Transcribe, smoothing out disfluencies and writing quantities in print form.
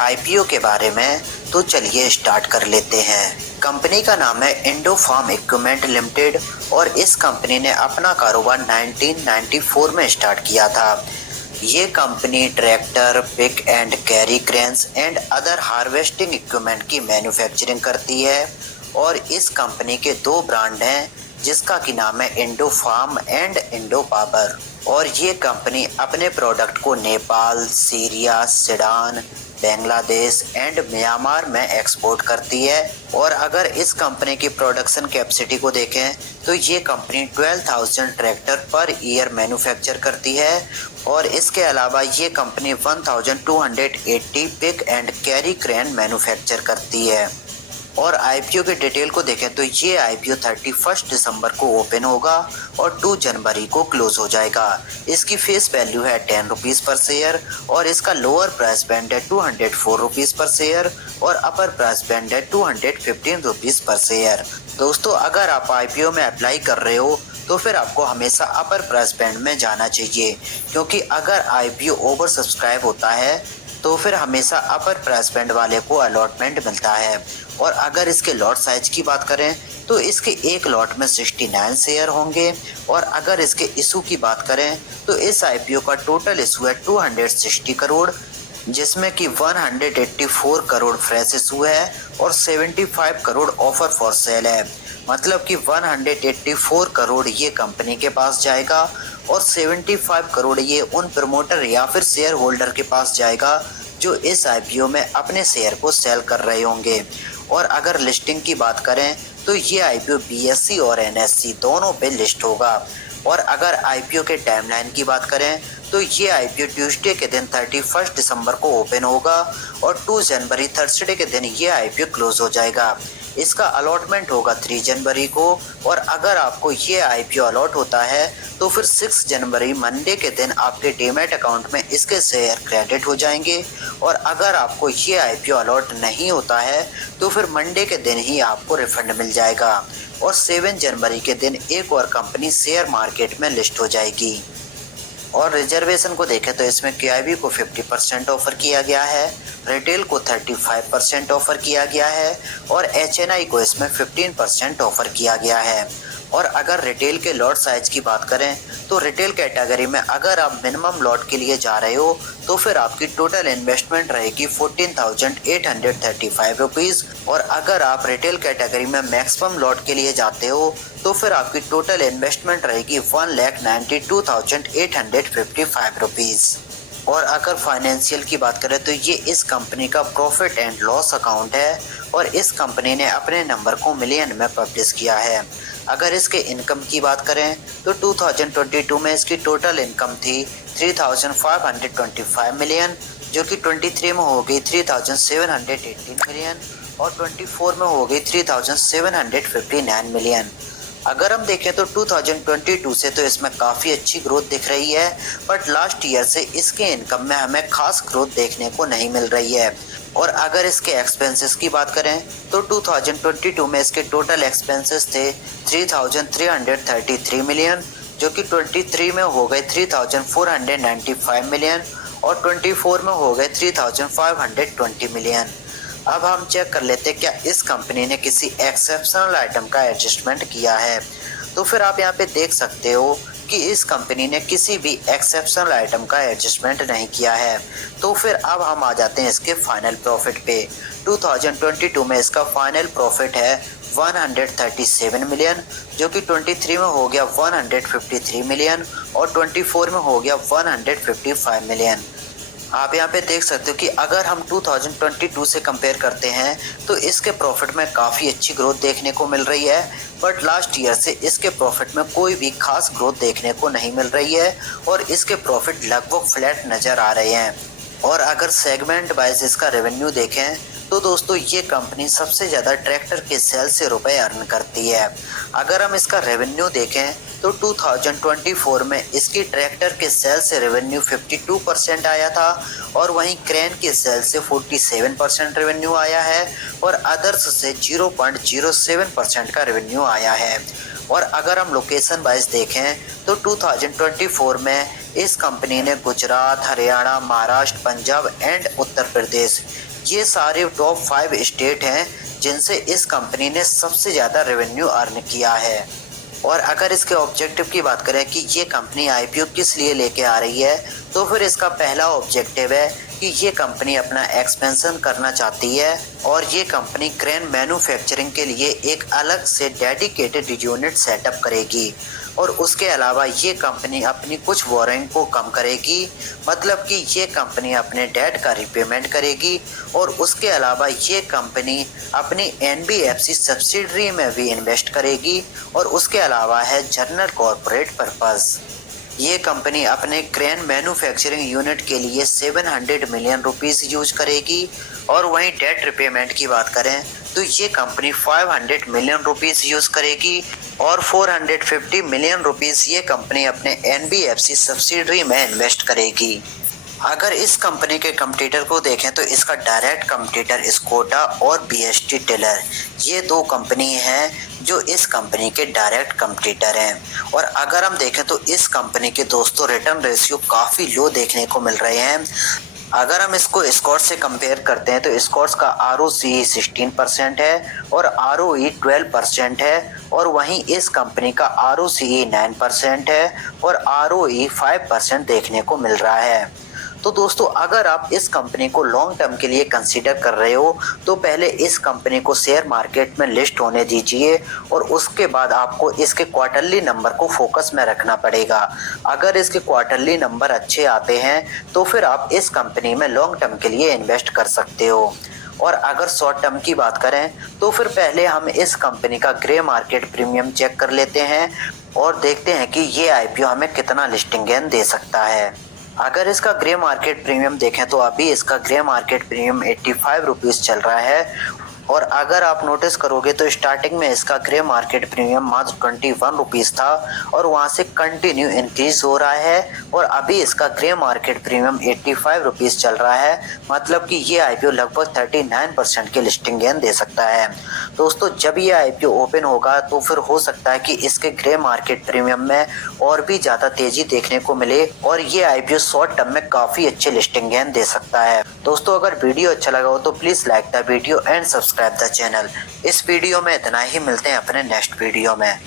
IPO के बारे में, तो चलिए स्टार्ट कर लेते हैं। कंपनी का नाम है इंडो फार्म इक्विपमेंट लिमिटेड और इस कंपनी ने अपना कारोबार 1994 में स्टार्ट किया था। ये company tractor, pick and carry cranes and other harvesting equipment की मैन्युफैक्चरिंग करती है और इस कंपनी के दो ब्रांड हैं जिसका की नाम है Indo Farm and Indo Power. और ये कंपनी अपने प्रोडक्ट को Nepal, Syria, Sudan, Bangladesh and Myanmar में एक्सपोर्ट करती है। और अगर इस कंपनी की प्रोडक्शन कैपेसिटी को देखें तो ये company 12,000 tractor per year manufacture करती है और इसके अलावा ये company 1280 pick and carry crane manufacture करती है। और आईपीओ के डिटेल को देखें तो ये आईपीओ 31 दिसंबर को ओपन होगा और 2 जनवरी को क्लोज हो जाएगा। इसकी फेस वैल्यू है 10 रुपीज़ पर शेयर और इसका लोअर प्राइस बैंड है 204 रुपीज़ पर शेयर और अपर प्राइस बैंड है 215 रुपीज़ पर शेयर। दोस्तों, अगर आप आईपीओ में अप्लाई कर रहे हो तो फिर आपको हमेशा अपर प्राइस बैंड में जाना चाहिए, क्योंकि अगर आईपीओ ओवर सब्सक्राइब होता है तो फिर हमेशा अपर प्राइस बैंड वाले को अलॉटमेंट मिलता है। और अगर इसके लॉट साइज की बात करें तो इसके एक लॉट में 69 शेयर होंगे और अगर इसके इशू की बात करें तो इस आईपीओ का टोटल इशू है 260 करोड़, जिसमें कि 184 करोड़ फ्रेश इशू है और 75 करोड़ ऑफर फॉर सेल है। मतलब कि 184 करोड़ ये कंपनी के पास जाएगा और 75 करोड़ ये उन प्रमोटर या फिर शेयर होल्डर के पास जाएगा जो इस आईपीओ में अपने शेयर को सेल कर रहे होंगे। और अगर लिस्टिंग की बात करें तो ये आईपीओ बीएसई और एनएसई दोनों पे लिस्ट होगा। और अगर आईपीओ के टाइमलाइन की बात करें तो ये आईपीओ ट्यूसडे के दिन 31 दिसंबर को ओपन होगा और 2 जनवरी थर्सडे के दिन ये आईपीओ क्लोज हो जाएगा। इसका अलॉटमेंट होगा 3 जनवरी को और अगर आपको ये आईपीओ अलॉट होता है तो फिर 6 जनवरी मंडे के दिन आपके डीमैट अकाउंट में इसके शेयर क्रेडिट हो जाएंगे। और अगर आपको ये आईपीओ अलॉट नहीं होता है तो फिर मंडे के दिन ही आपको रिफंड मिल जाएगा और 7 जनवरी के दिन एक और कंपनी शेयर मार्केट में लिस्ट हो जाएगी। और रिजर्वेशन को देखें तो इसमें केआईबी को 50% ऑफर किया गया है, रिटेल को 35% ऑफर किया गया है और एचएनआई को इसमें 15% ऑफर किया गया है। और अगर रिटेल के लॉट साइज की बात करें तो रिटेल कैटेगरी में अगर आप मिनिमम लॉट के लिए जा रहे हो तो फिर आपकी टोटल इन्वेस्टमेंट रहेगी 14,835 रुपीज़ और अगर आप रिटेल कैटेगरी में मैक्सिमम लॉट के लिए जाते हो तो फिर आपकी टोटल इन्वेस्टमेंट रहेगी 1,92,855 रुपीज़। और अगर फाइनेंशियल की बात करें तो ये इस कंपनी का प्रॉफिट एंड लॉस अकाउंट है और इस कंपनी ने अपने नंबर को मिलियन में पब्लिश किया है। अगर इसके इनकम की बात करें तो 2022 में इसकी टोटल इनकम थी 3,525 मिलियन, जो कि 23 में हो गई 3,718 मिलियन और 24 में हो गई 3,759 मिलियन। अगर हम देखें तो 2022 से तो इसमें काफ़ी अच्छी ग्रोथ दिख रही है, बट लास्ट ईयर से इसके इनकम में हमें खास ग्रोथ देखने को नहीं मिल रही है। और अगर इसके एक्सपेंसेस की बात करें तो 2022 में इसके टोटल एक्सपेंसेस थे 3,333 मिलियन, जो कि 23 में हो गए 3,495 मिलियन और 24 में हो गए 3,520 मिलियन। अब हम चेक कर लेते हैं क्या इस कंपनी ने किसी एक्सेप्शनल आइटम का एडजस्टमेंट किया है। तो फिर आप यहाँ पे देख सकते हो कि इस कंपनी ने किसी भी एक्सेप्शनल आइटम का एडजस्टमेंट नहीं किया है। तो फिर अब हम आ जाते हैं इसके फाइनल प्रॉफिट पे। 2022 में इसका फाइनल प्रॉफिट है 137 मिलियन, जो कि 23 में हो गया 153 मिलियन और 24 में हो गया 155 मिलियन। आप यहाँ पे देख सकते हो कि अगर हम 2022 से कंपेयर करते हैं तो इसके प्रॉफिट में काफ़ी अच्छी ग्रोथ देखने को मिल रही है, बट लास्ट ईयर से इसके प्रॉफिट में कोई भी खास ग्रोथ देखने को नहीं मिल रही है और इसके प्रॉफिट लगभग फ्लैट नज़र आ रहे हैं। और अगर सेगमेंट वाइज इसका रेवेन्यू देखें तो दोस्तों ये कंपनी सबसे ज़्यादा ट्रैक्टर के सेल से रुपए अर्न करती है। अगर हम इसका रेवेन्यू देखें तो 2024 में इसकी ट्रैक्टर के सेल से रेवेन्यू 52% आया था और वहीं क्रेन के सेल से 47% रेवेन्यू आया है और अदर्स से 0.07% का रेवेन्यू आया है। और अगर हम लोकेशन वाइज देखें तो 2024 में इस कंपनी ने गुजरात, हरियाणा, महाराष्ट्र, पंजाब एंड उत्तर प्रदेश ये सारे टॉप 5 स्टेट हैं जिनसे इस कंपनी ने सबसे ज़्यादा रेवेन्यू अर्न किया है। और अगर इसके ऑब्जेक्टिव की बात करें कि ये कंपनी आईपीओ किस लिए लेके आ रही है, तो फिर इसका पहला ऑब्जेक्टिव है कि ये कंपनी अपना एक्सपेंशन करना चाहती है और ये कंपनी क्रेन मैन्युफैक्चरिंग के लिए एक अलग से डेडिकेटेड यूनिट सेटअप करेगी। और उसके अलावा ये कंपनी अपनी कुछ बोरोइंग को कम करेगी, मतलब कि ये कंपनी अपने डेट का रिपेमेंट करेगी। और उसके अलावा ये कंपनी अपनी एनबीएफसी सब्सिडरी में भी इन्वेस्ट करेगी। और उसके अलावा है जनरल कॉर्पोरेट पर्पस। ये कंपनी अपने क्रेन मैन्युफैक्चरिंग यूनिट के लिए 700 मिलियन रुपीस यूज करेगी। और वहीं डेट रिपेमेंट की बात करें तो ये कंपनी 500 मिलियन रुपीस यूज करेगी और 450 मिलियन रुपीस ये कंपनी अपने एनबीएफसी सब्सिडरी में इन्वेस्ट करेगी। अगर इस कंपनी के कंपटीटर को देखें तो इसका डायरेक्ट कंपटीटर स्कोडा और बीएसटी टेलर, ये दो कंपनी हैं जो इस कंपनी के डायरेक्ट कंपटीटर हैं। और अगर हम देखें तो इस कंपनी के दोस्तों रिटर्न रेशियो काफ़ी लो देखने को मिल रहे हैं। अगर हम इसको स्कॉट्स से कंपेयर करते हैं तो स्कॉट्स का ROCE 16% है और ROE 12% है। और वहीं इस कंपनी का ROCE 9% है और ROE 5% देखने को मिल रहा है। तो दोस्तों अगर आप इस कंपनी को लॉन्ग टर्म के लिए कंसीडर कर रहे हो तो पहले इस कंपनी को शेयर मार्केट में लिस्ट होने दीजिए और उसके बाद आपको इसके क्वार्टरली नंबर को फोकस में रखना पड़ेगा। अगर इसके क्वार्टरली नंबर अच्छे आते हैं तो फिर आप इस कंपनी में लॉन्ग टर्म के लिए इन्वेस्ट कर सकते हो। और अगर शॉर्ट टर्म की बात करें तो फिर पहले हम इस कंपनी का ग्रे मार्केट प्रीमियम चेक कर लेते हैं और देखते हैं कि ये आईपीओ हमें कितना लिस्टिंग गेन दे सकता है। अगर इसका ग्रे मार्केट प्रीमियम देखें तो अभी इसका ग्रे मार्केट प्रीमियम 85 रुपीज़ चल रहा है। और अगर आप नोटिस करोगे तो स्टार्टिंग में इसका ग्रे मार्केट प्रीमियम मात्र 21 रुपीज़ था और वहाँ से कंटिन्यू इंक्रीज हो रहा है और अभी इसका ग्रे मार्केट प्रीमियम 85 रुपीज़ चल रहा है। मतलब कि ये आईपीओ लगभग 39% की लिस्टिंग गेन दे सकता है। दोस्तों जब ये आईपीओ ओपन होगा तो फिर हो सकता है कि इसके ग्रे मार्केट प्रीमियम में और भी ज़्यादा तेज़ी देखने को मिले और ये आईपीओ शॉर्ट टर्म में काफ़ी अच्छे लिस्टिंग गेन दे सकता है। दोस्तों अगर वीडियो अच्छा लगा हो तो please like the video and subscribe the channel. इस वीडियो में इतना ही, मिलते हैं अपने नेक्स्ट वीडियो में।